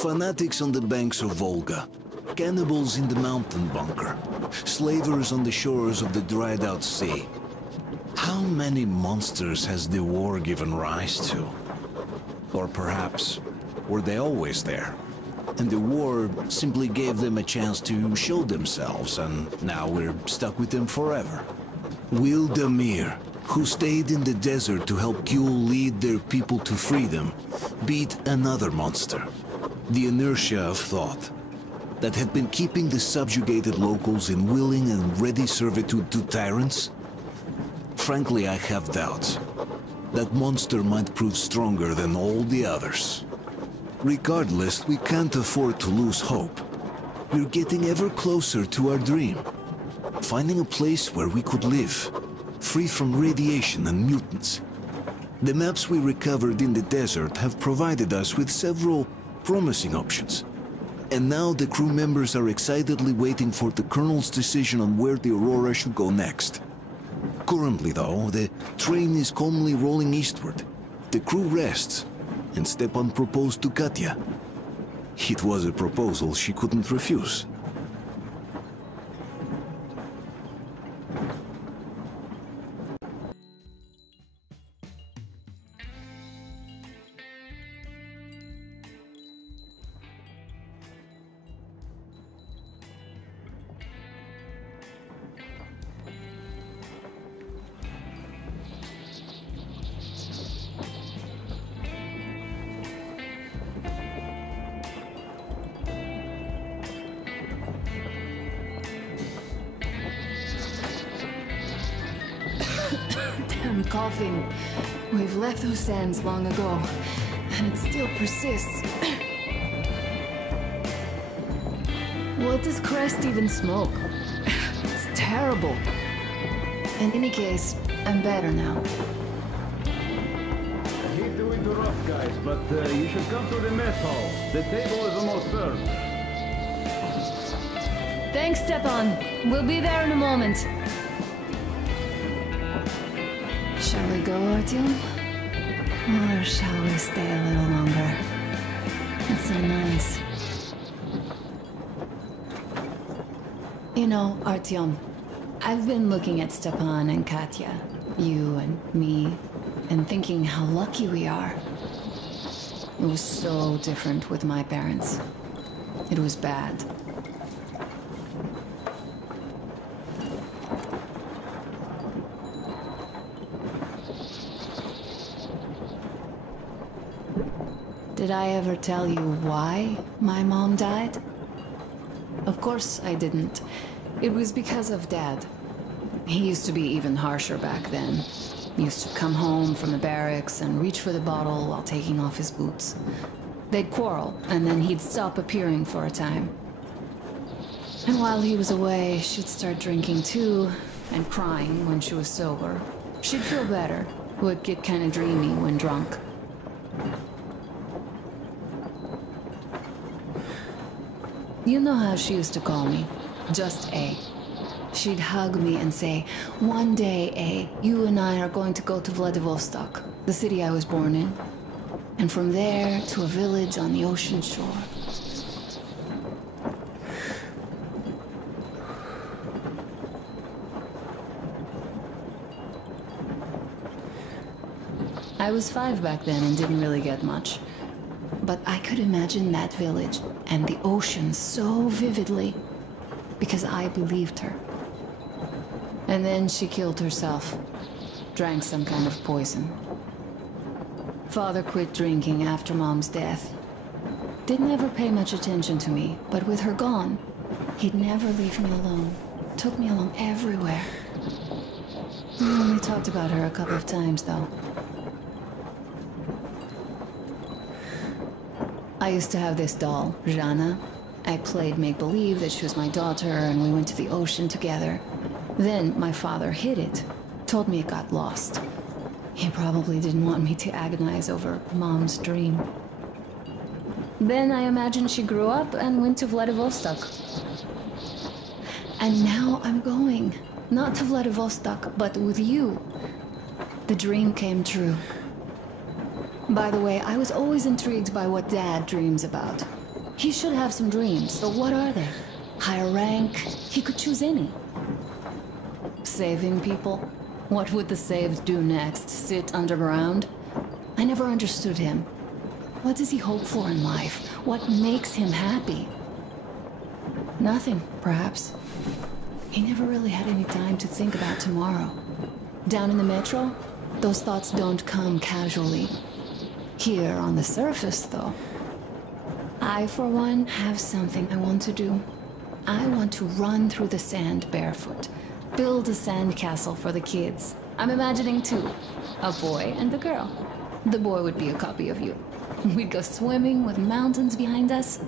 Fanatics on the banks of Volga, cannibals in the mountain bunker, slavers on the shores of the dried-out sea. How many monsters has the war given rise to? Or perhaps, were they always there? And the war simply gave them a chance to show themselves, and now we're stuck with them forever. Will Damir, who stayed in the desert to help Gül lead their people to freedom, beat another monster. The inertia of thought that had been keeping the subjugated locals in willing and ready servitude to tyrants? Frankly, I have doubts. That monster might prove stronger than all the others. Regardless, we can't afford to lose hope. We're getting ever closer to our dream. Finding a place where we could live, free from radiation and mutants. The maps we recovered in the desert have provided us with several promising options. And now the crew members are excitedly waiting for the Colonel's decision on where the Aurora should go next. Currently, though, the train is calmly rolling eastward. The crew rests, and Stepan proposed to Katya. It was a proposal she couldn't refuse. I'm coughing. We've left those sands long ago, and it still persists. What does Crest even smoke? It's terrible. In any case, I'm better now. I hate to interrupt, guys, but you should come to the mess hall. The table is almost served. Thanks, Stepan. We'll be there in a moment. Shall we go, Artyom? Or shall we stay a little longer? It's so nice. You know, Artyom, I've been looking at Stepan and Katya, you and me, and thinking how lucky we are. It was so different with my parents. It was bad. Did I ever tell you why my mom died? Of course I didn't. It was because of Dad. He used to be even harsher back then. He used to come home from the barracks and reach for the bottle while taking off his boots. They'd quarrel, and then he'd stop appearing for a time. And while he was away, she'd start drinking too, and crying when she was sober. She'd feel better, would get kind of dreamy when drunk. You know how she used to call me? Just A. She'd hug me and say, "One day, A, you and I are going to go to Vladivostok, the city I was born in. And from there to a village on the ocean shore." I was 5 back then and didn't really get much. But I could imagine that village and the ocean so vividly because I believed her. And then she killed herself, drank some kind of poison. Father quit drinking after Mom's death. Didn't ever pay much attention to me, but with her gone, he'd never leave me alone. Took me along everywhere. We only talked about her a couple of times, though. I used to have this doll, Jana. I played make-believe that she was my daughter, and we went to the ocean together. Then my father hid it, told me it got lost. He probably didn't want me to agonize over Mom's dream. Then I imagined she grew up and went to Vladivostok. And now I'm going. Not to Vladivostok, but with you. The dream came true. By the way, I was always intrigued by what Dad dreams about. He should have some dreams, but what are they? Higher rank? He could choose any. Saving people? What would the saved do next? Sit underground? I never understood him. What does he hope for in life? What makes him happy? Nothing, perhaps. He never really had any time to think about tomorrow. Down in the metro, those thoughts don't come casually. Here on the surface, though, I, for one, have something I want to do. I want to run through the sand barefoot. Build a sandcastle for the kids. I'm imagining two. A boy and a girl. The boy would be a copy of you. We'd go swimming with mountains behind us.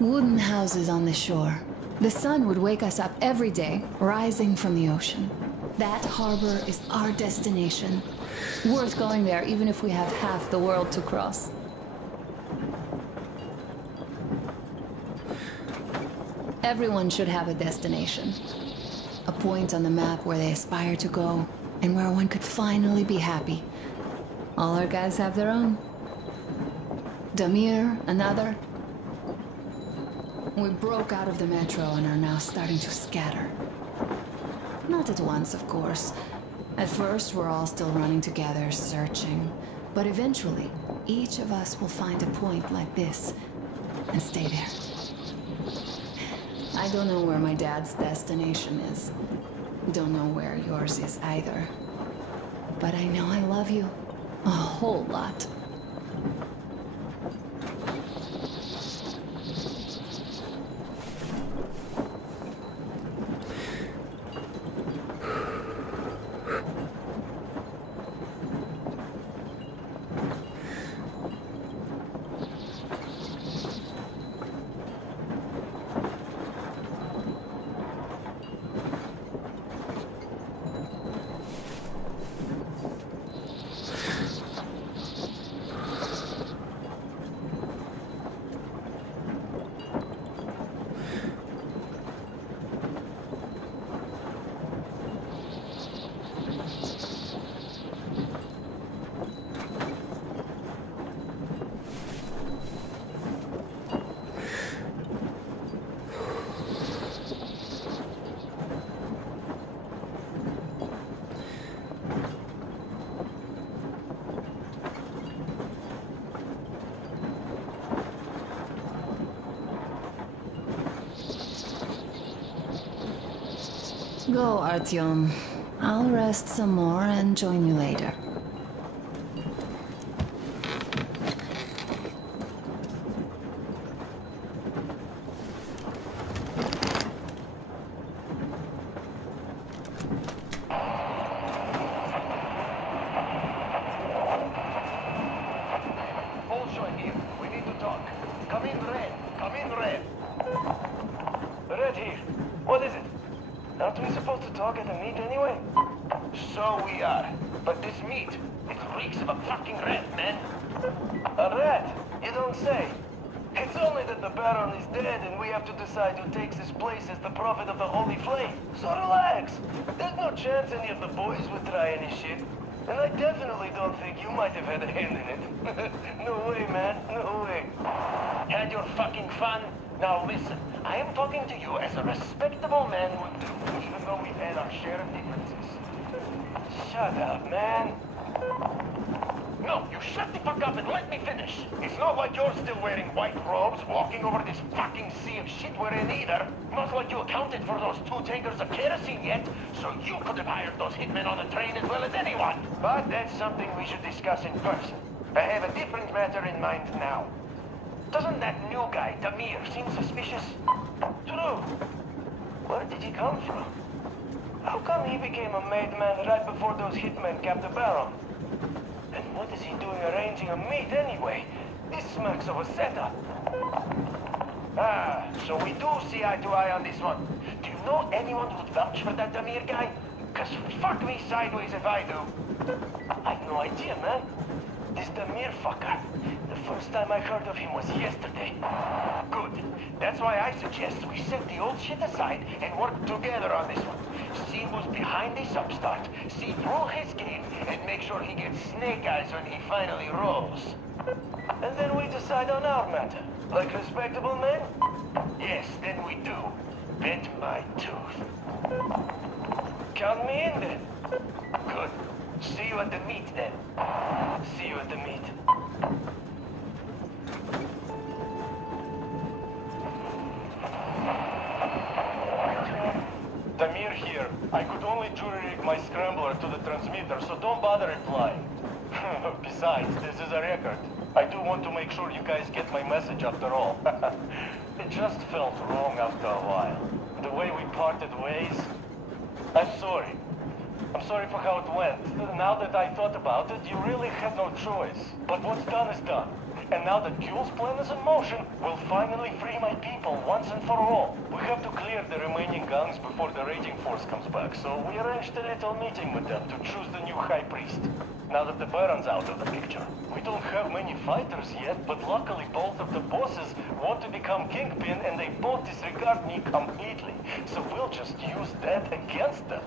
Wooden houses on the shore. The sun would wake us up every day, rising from the ocean. That harbor is our destination. Worth going there even if we have half the world to cross. Everyone should have a destination. A point on the map where they aspire to go, and where one could finally be happy. All our guys have their own. Damir, another. We broke out of the metro and are now starting to scatter. Not at once, of course. At first, we're all still running together, searching. But eventually, each of us will find a point like this, and stay there. I don't know where my dad's destination is. Don't know where yours is either. But I know I love you a whole lot. Go, Artyom. I'll rest some more and join you later. Bolshoi here. We need to talk. Come in, Red. Come in, Red. Red here. What is it? Aren't we supposed to talk at the meet anyway? So we are. But this meat, it reeks of a fucking rat, man. A rat? You don't say. It's only that the Baron is dead and we have to decide who takes his place as the prophet of the Holy Flame. So relax. There's no chance any of the boys would try any shit. And I definitely don't think you might have had a hand in it. No way, man. No way. Had your fucking fun? Now listen, I am talking to you as a respectable man would do, even though we've had our share of differences. Shut up, man. No, you shut the fuck up and let me finish. It's not like you're still wearing white robes, walking over this fucking sea of shit we're in either. Not like you accounted for those 2 tankers of kerosene yet, so you could have hired those hitmen on the train as well as anyone. But that's something we should discuss in person. I have a different matter in mind now. Doesn't that new guy, Damir, seem suspicious? True. Where did he come from? How come he became a made man right before those hitmen capped the Baron? And what is he doing arranging a meet anyway? This smacks of a setup. Ah, so we do see eye to eye on this one. Do you know anyone who'd vouch for that Damir guy? 'Cause fuck me sideways if I do. I've no idea, man. This Damir fucker. The first time I heard of him was yesterday. Good. That's why I suggest we set the old shit aside and work together on this one. See who's behind this upstart, see through his game, and make sure he gets snake eyes when he finally rolls. And then we decide on our matter. Like respectable men? Yes, then we do. Bet my tooth. Count me in then. Good. See you at the meet then. See you at the meet. Damir here. I could only jury-rig my scrambler to the transmitter, so don't bother replying. Besides, this is a record. I do want to make sure you guys get my message after all. It just felt wrong after a while. The way we parted ways. I'm sorry. I'm sorry for how it went. Now that I thought about it, you really had no choice. But what's done is done. And now that Jules' plan is in motion, we'll finally free my people once and for all. We have to clear the remaining guns before the raiding force comes back, so we arranged a little meeting with them to choose the new high priest. Now that the Baron's out of the picture. We don't have many fighters yet, but luckily both of the bosses want to become kingpin and they both disregard me completely. So we'll just use that against them.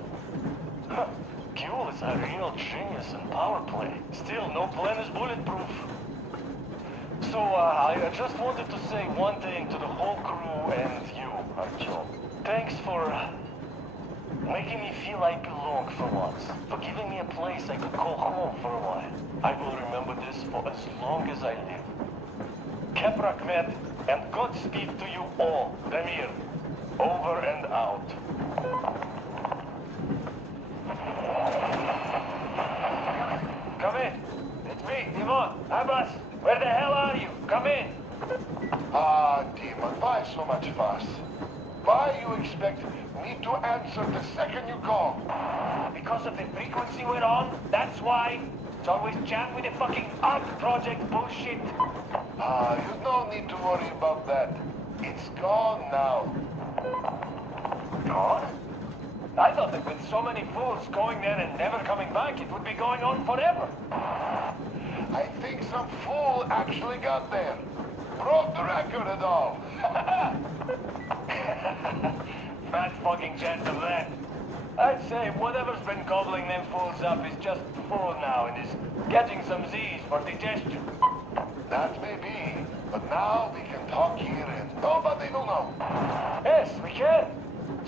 Huh. Q is a real genius in power play. Still, no plan is bulletproof. So, I just wanted to say one thing to the whole crew and you, Artyom. Thanks for making me feel I belong for once. For giving me a place I could call home for a while. I will remember this for as long as I live. Keprak met, and Godspeed to you all. Damir, over and out. Come in. It's me, Dimon. Abbas. Where the hell are you? Come in. Ah, Demon, why so much fuss? Why you expect me to answer the second you call? Because of the frequency we're on? That's why? It's always jammed with the fucking ARC project bullshit. Ah, you don't need to worry about that. It's gone now. Gone? I thought that with so many fools going there and never coming back, it would be going on forever. I think some fool actually got there. Broke the record and all. Fat fucking chance of that. I'd say whatever's been gobbling them fools up is just full now and is getting some Z's for digestion. That may be, but now we can talk here and nobody will know. Yes, we can.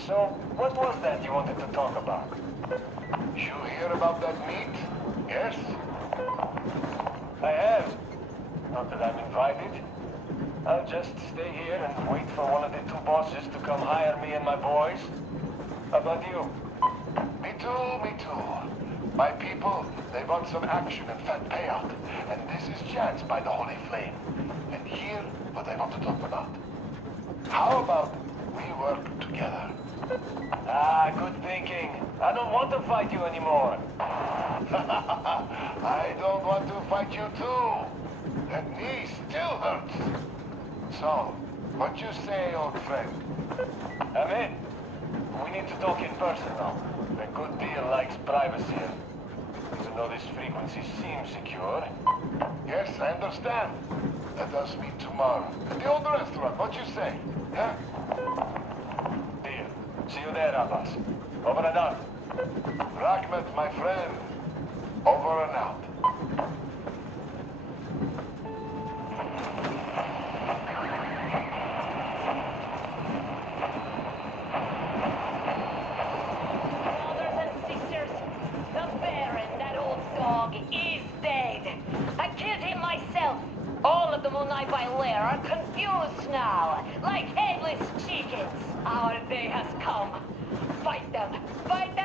So, what was that you wanted to talk about? You hear about that meet? Yes? I have. Not that I'm invited. I'll just stay here and wait for one of the two bosses to come hire me and my boys. How about you? Me too, me too. My people, they want some action and fat payout. And this is chance by the Holy Flame. And here, what I want to talk about. How about we work together? Ah, good thinking. I don't want to fight you anymore. I don't want to fight you too. That knee still hurts. So, what you say, old friend? I'm in. We need to talk in person now. A good deal likes privacy, even though this frequency seems secure. Yes, I understand. Let us meet tomorrow at the old restaurant. What you say? Huh? Deal. See you there, Abbas. Over and out. Rachmet, my friend. Over and out. Brothers and sisters, the Baron, that old dog, is dead. I killed him myself. All of the Munai by Lair are confused now, like headless chickens. Our day has come. Fight them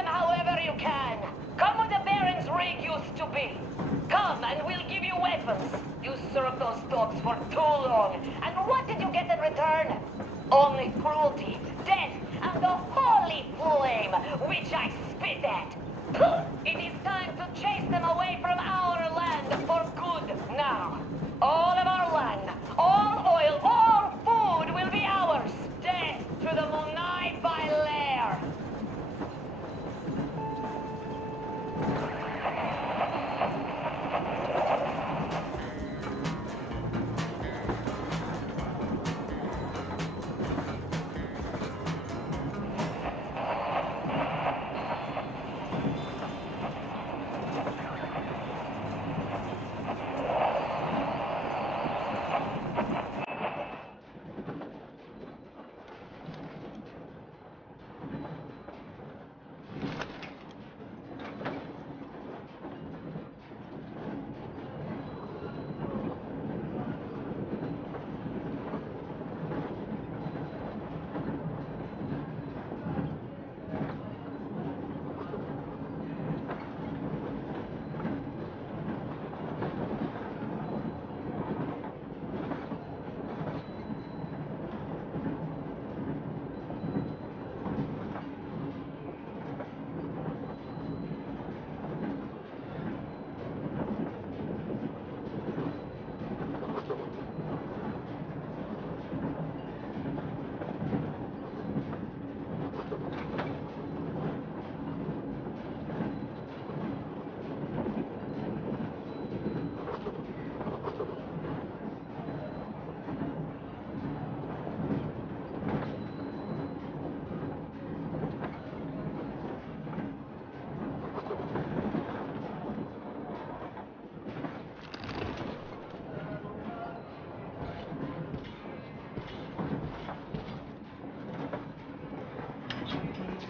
however you can. Come where the Baron's rig used to be. Come and we'll give you weapons. You served those dogs for too long. And what did you get in return? Only cruelty, death, and the holy flame, which I spit at. It is time to chase them away from our land for good now. All of our land, all oil, all food will be ours. Death to the Munai by Lair.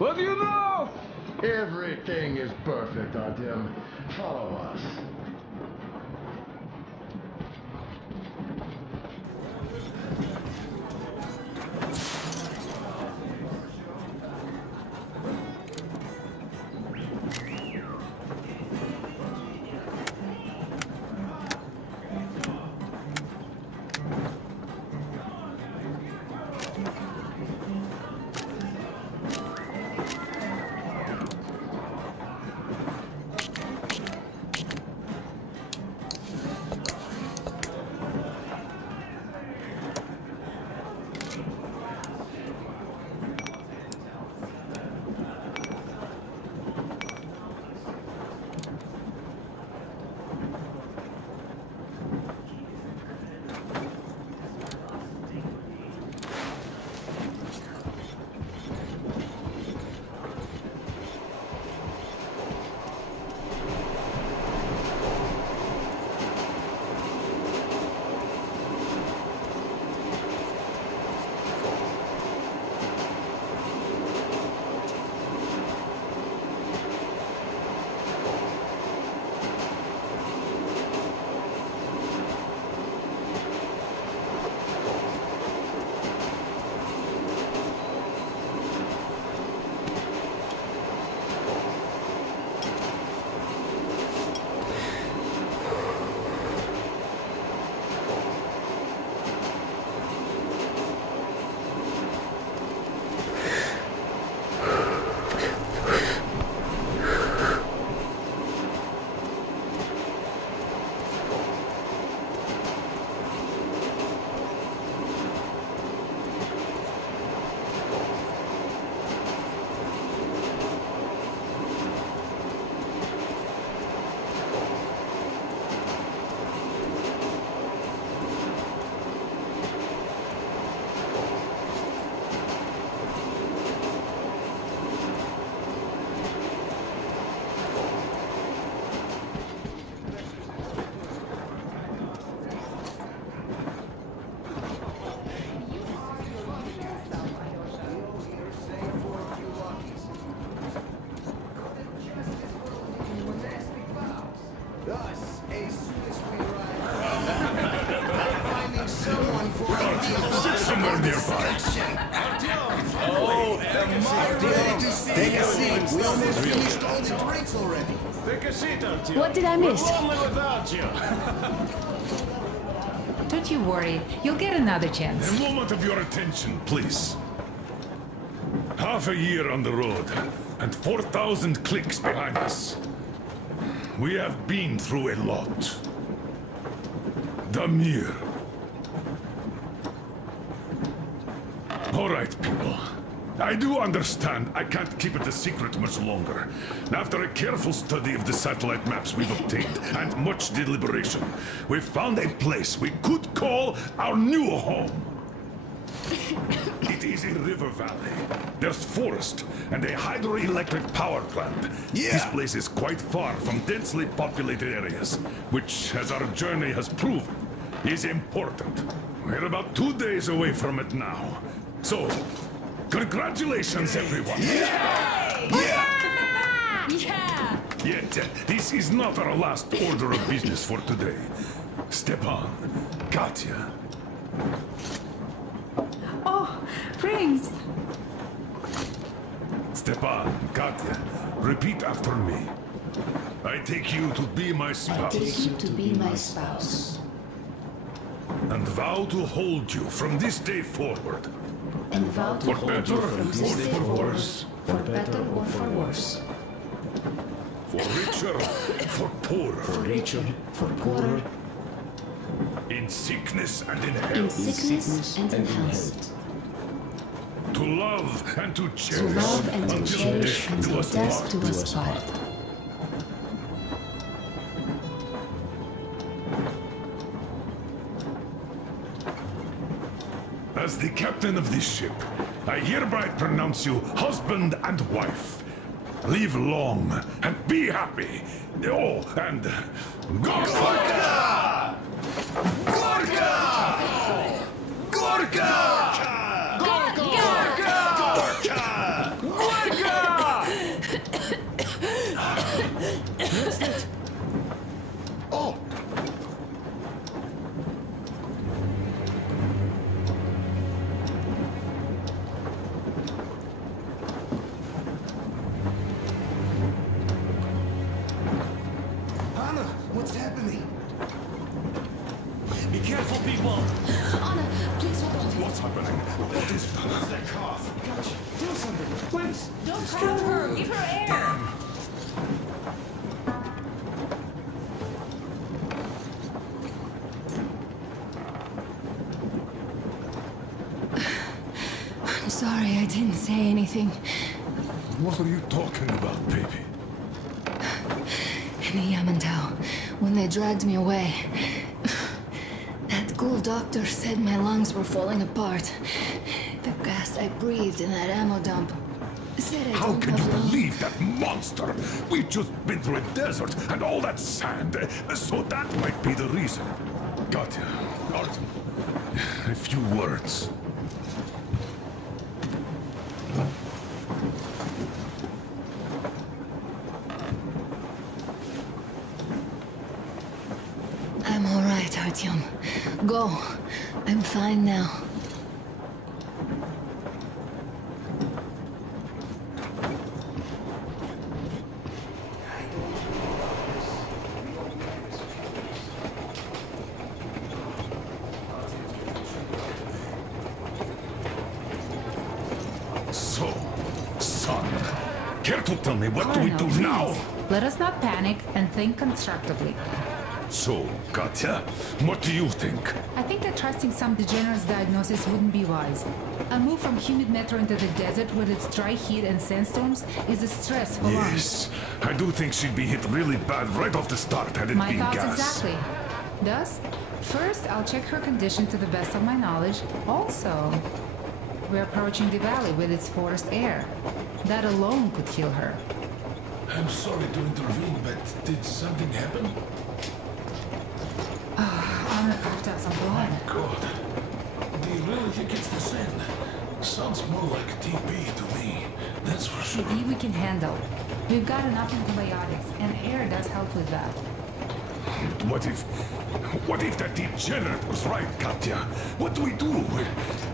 What do you know? Everything is perfect, Artyom. Follow us. Take a seat. We almost finished all the drinks already. Take a seat, Artyom. What did I miss? We're lonely without you. Don't you worry. You'll get another chance. A moment of your attention, please. Half a year on the road, and 4,000 clicks behind us. We have been through a lot. Damir. All right, people. I do understand I can't keep it a secret much longer. After a careful study of the satellite maps we've obtained, and much deliberation, we've found a place we could call our new home. It is a river valley. There's forest and a hydroelectric power plant. Yeah. This place is quite far from densely populated areas, which, as our journey has proven, is important. We're about 2 days away from it now. So, congratulations, everyone! Yeah! Yeah! Yeah! Yet, this is not our last order of business for today. Stepan, Katya. Oh, rings! Stepan, Katya, repeat after me. I take you to be my I spouse. take you to be my spouse. And vow to hold you from this day forward. And vow to For hold better you from or this day for forward, worse. for better or for worse, For richer, for poorer. for richer, for poorer, In sickness and in in health. sickness and in health, To love and to to cherish. love and to until cherish death do until us death part. do us part. As the captain of this ship, I hereby pronounce you husband and wife. Live long and be happy. Oh, and Gorka! Gorka! Gorka! Gorka! Gorka! Gorka! What's happening? Be careful, people! Anna, please hold on. What's happening? What is That cough. Gotcha. Do something, please. Don't crowd her. Give her air. I'm sorry I didn't say anything. What are you talking about, baby? In the Yamantau, when they dragged me away, that ghoul doctor said my lungs were falling apart. The gas I breathed in that ammo dump said I How don't can you have lung. believe that monster? We've just been through a desert and all that sand, so that might be the reason. Katya, Artem, a few words. I'm all right, Artyom. Go. I'm fine now. So, son, care to tell me what do we do Colonel, now? please. Let us not panic and think constructively. So, Katya, what do you think? I think that trusting some degenerate's diagnosis wouldn't be wise. A move from humid metro into the desert with its dry heat and sandstorms is a stress for lungs. Yes, I do think she'd be hit really bad right off the start had it My been thoughts gas. exactly. Thus, first I'll check her condition to the best of my knowledge. Also, we're approaching the valley with its forest air. That alone could kill her. I'm sorry to intervene, but did something happen? Anna coughed out some blood. God. Do you really think it's the sand? Sounds more like TB to me. That's for sure. TB we can handle. We've got enough antibiotics, and air does help with that. What if that degenerate was right, Katya? What do we do?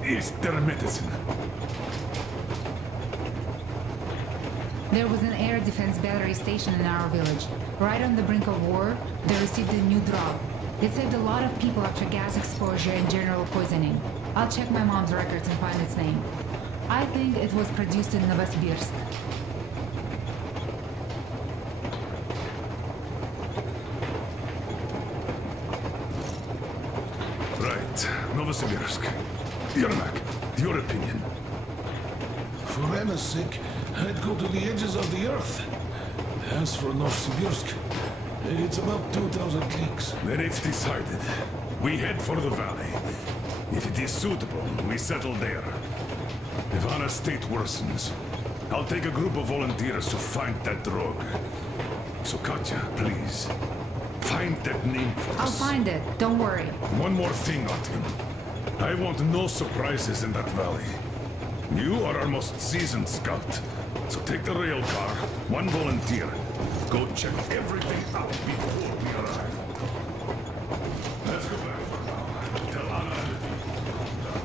Is there a medicine? There was an air defense battery station in our village. Right on the brink of war, they received a new drug. It saved a lot of people after gas exposure and general poisoning. I'll check my mom's records and find its name. I think it was produced in Novosibirsk. Right, Novosibirsk. Yermak, your opinion? For Anna's sake, I'd go to the edges of the earth. As for Novosibirsk, it's about 2,000 cliks. Then it's decided. We head for the valley. If it is suitable, we settle there. If Anna's state worsens, I'll take a group of volunteers to find that drug. So Katya, please, find that name for I'll us. find it, don't worry. One more thing, Artyom. I want no surprises in that valley. You are our most seasoned scout. So take the rail car, one volunteer. Go check everything out before we arrive. Let's go back for now. Tell Anna and the people.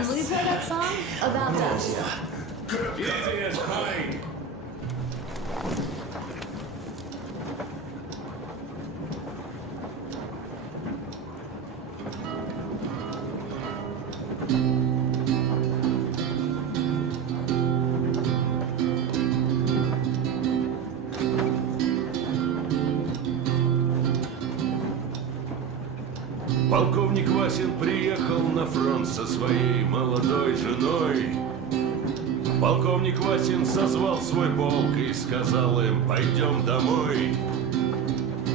on, will you play that song? About us. Easy as pie. Полковник Васин приехал на фронт со своей молодой женой. Полковник Васин созвал свой полк и сказал им: пойдем домой.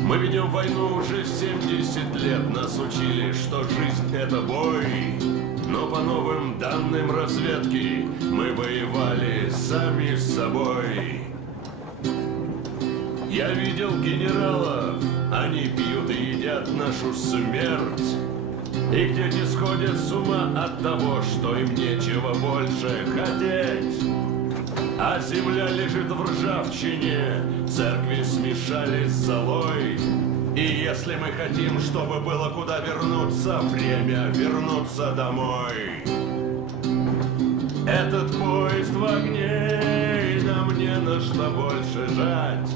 Мы ведем войну уже 70 лет, нас учили, что жизнь это бой. Но по новым данным разведки мы воевали сами с собой. Я видел генералов, они пьют и едят нашу смерть. Их дети сходят с ума от того, что им нечего больше хотеть. А земля лежит в ржавчине, церкви смешались с золой. И если мы хотим, чтобы было куда вернуться, время вернуться домой. Этот поезд в огне, и нам не на что больше жать.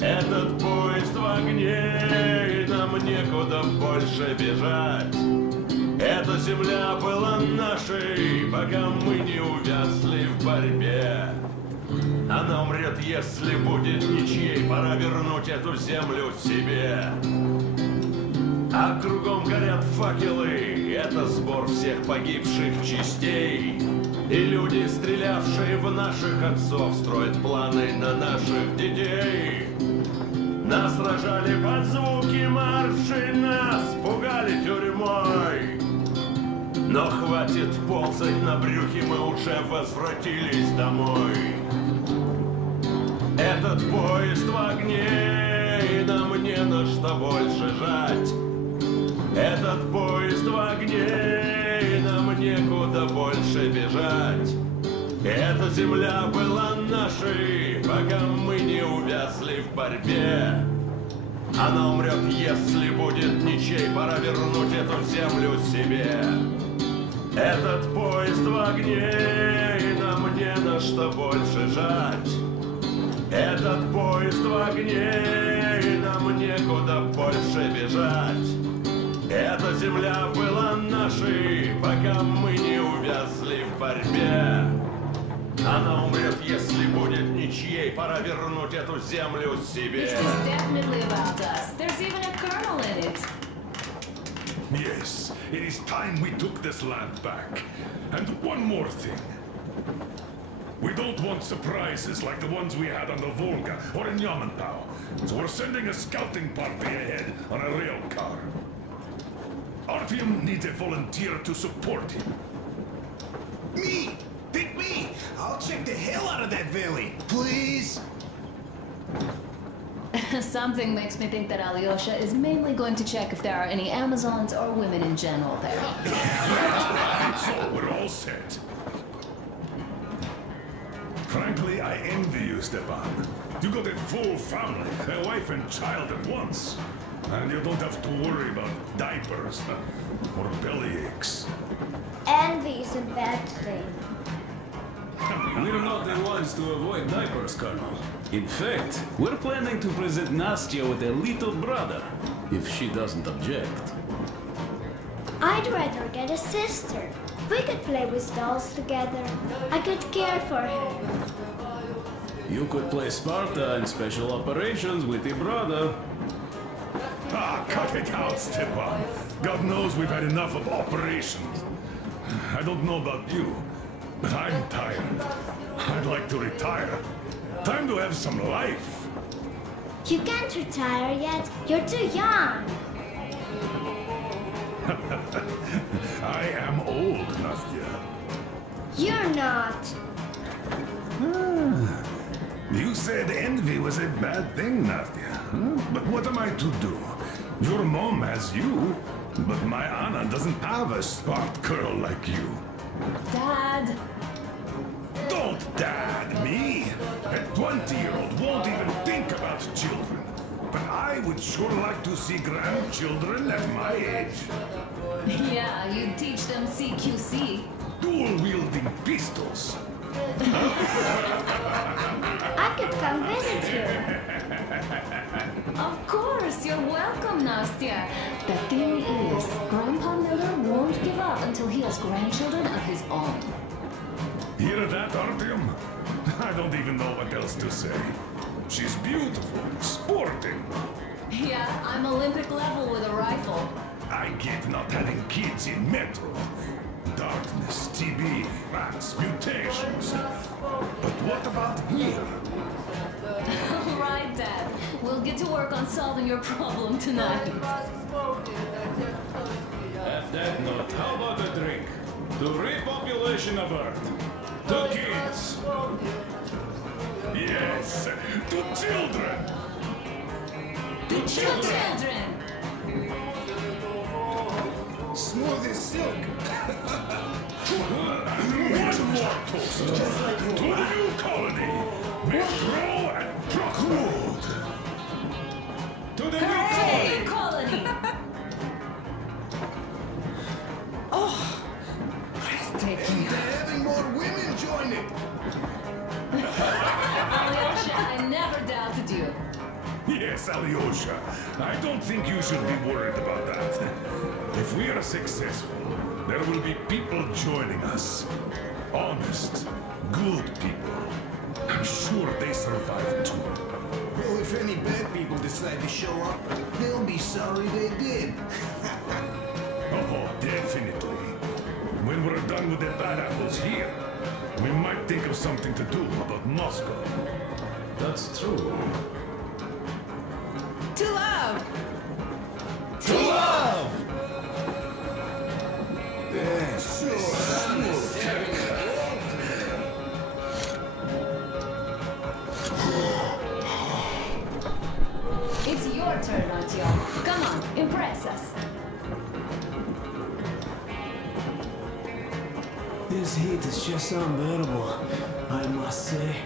Этот поезд в огне, и нам некуда больше бежать. Эта земля была нашей, пока мы не увязли в борьбе. Она умрет, если будет ничьей, пора вернуть эту землю себе. А кругом горят факелы, это сбор всех погибших частей. И люди, стрелявшие в наших отцов, строят планы на наших детей. Нас сражали под звуки маршей, нас пугали тюрьмой. Но хватит ползать на брюхе, мы уже возвратились домой. Этот поезд в огне, и нам не на что больше жать. Этот поезд в огне, и нам некуда больше бежать. Эта земля была нашей, пока мы не увязли в борьбе. Она умрет, если будет ничей, пора вернуть эту землю себе. Этот поезд в огне, и нам не на что больше жать. Этот поезд в огне, и нам некуда больше бежать. Эта земля была нашей, пока мы не увязли в борьбе. Она умрет, если будет ничьей, пора вернуть эту землю себе. This is definitely about us. There's even a colonel in it. Yes, it is time we took this land back. And one more thing. We don't want surprises like the ones we had on the Volga or in Yamantau. So we're sending a scouting party ahead on a rail car. Artyom needs a volunteer to support him. Me! Pick me! I'll check the hell out of that valley, please! Something makes me think that Alyosha is mainly going to check if there are any Amazons or women in general there. So we're all set. Frankly, I envy you, Stepan. You got a full family, a wife and child at once. And you don't have to worry about diapers or belly aches. Envy is a bad thing. We're not the ones to avoid diapers, Colonel. In fact, we're planning to present Nastya with a little brother, if she doesn't object. I'd rather get a sister. We could play with dolls together. I could care for her. You could play Sparta in special operations with your brother. Ah, cut it out, Stepan. God knows we've had enough of operations. I don't know about you, but I'm tired. I'd like to retire. Time to have some life. You can't retire yet. You're too young. I am old, Nastya. You're not. You said envy was a bad thing, Nastya. But what am I to do? Your mom has you, but my Anna doesn't have a smart girl like you. Dad! Don't dad me! A 20-year-old won't even think about children. But I I would sure like to see grandchildren at my age. Yeah, you'd teach them CQC. Dual-wielding pistols. I could come visit you. Of course, you're welcome, Nastya. The thing is, Grandpa Miller won't give up until he has grandchildren of his own. Hear that, Artyom? I don't even know what else to say. She's beautiful, sporting. Yeah, I'm Olympic level with a rifle. I get not having kids in Metro. Darkness, TB, rats, mutations. But what about here? All right, Dad. We'll get to work on solving your problem tonight. At that note, how about a drink? To repopulation of Earth. To kids. Yes, to children. To Children! Smooth as silk. One more toast. To the new colony. Metro and Brockwood. To the Hey, colony! Breathtaking. They're having more women join it. Alyosha, I never doubted you. Yes, Alyosha. I don't think you should be worried about that. If we are successful, there will be people joining us. Honest, good people. I'm sure they survive too. Well, if any bad people decide to show up, they'll be sorry they did. Oh, definitely. When we're done with the bad apples here, we might think of something to do about Moscow. That's true. To love! To love! Yeah, sure. It's your turn, Artyom. Come on, impress us. This heat is just unbearable, I must say.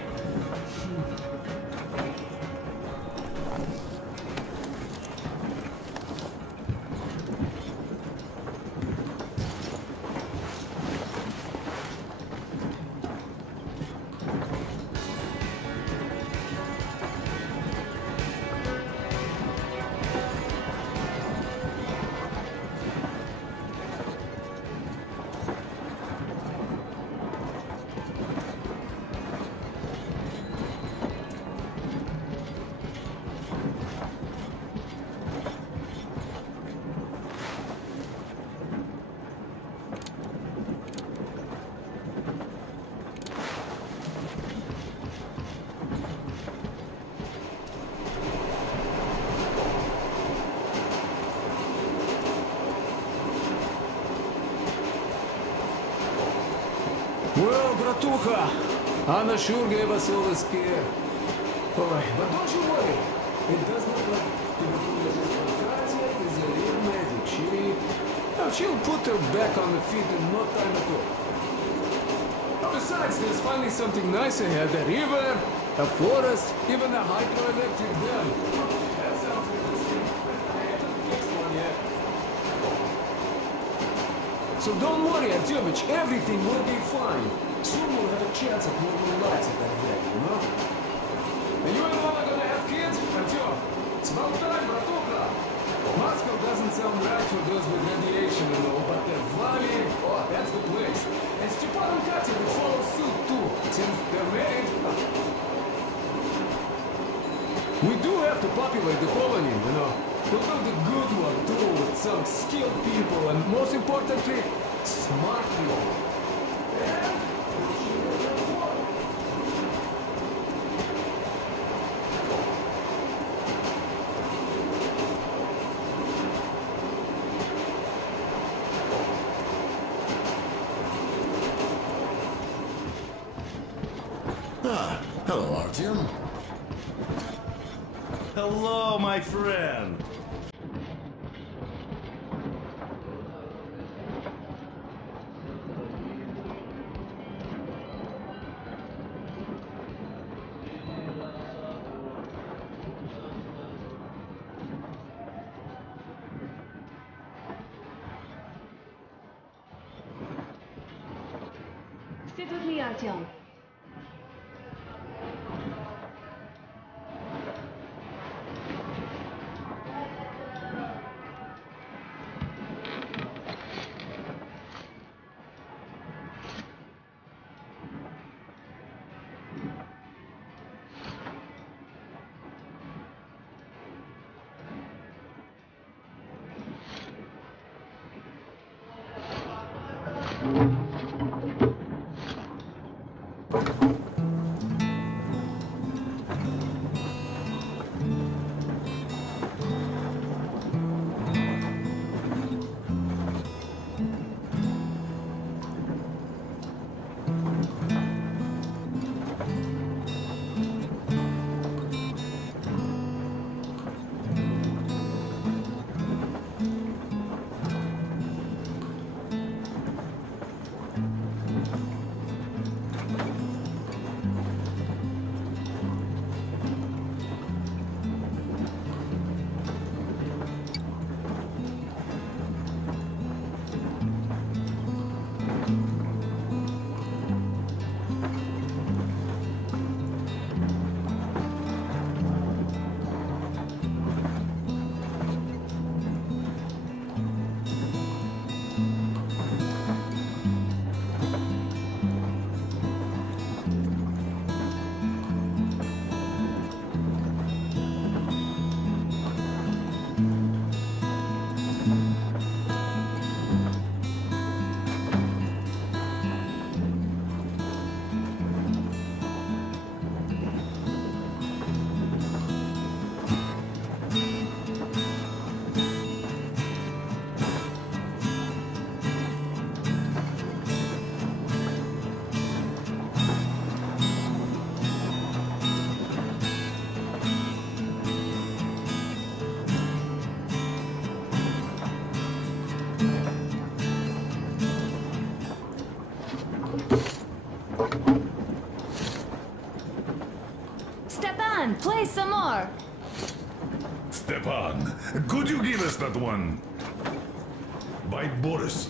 Well, bratucha, Anna sure gave us all a scare. Boy, but don't you worry. It does look like tuberculosis yet is a real magic. She'll put her back on the feet in no time at all. Besides, there's finally something nice ahead. A river, a forest, even a hydroelectric dam. That sounds interesting. I haven't fixed one yet. So don't worry, Artyomich, everything will be fine. Soon we'll have a chance at normal lives at that valley, you know? And you and Mama gonna have kids? Artyom, it's about time, bratucha. Moscow doesn't sound right for those with radiation and all, but the valley, oh, that's the place. And Stepan and Katya will follow suit too, since they're married. We do have to populate the colony, you know. We'll build a good one too, with some skilled people and most importantly, smart people. Ah, hello, Artyom. Hello, my friend. Sit with me, Artyom. Play some more! Stepan, could you give us that one? By Boris.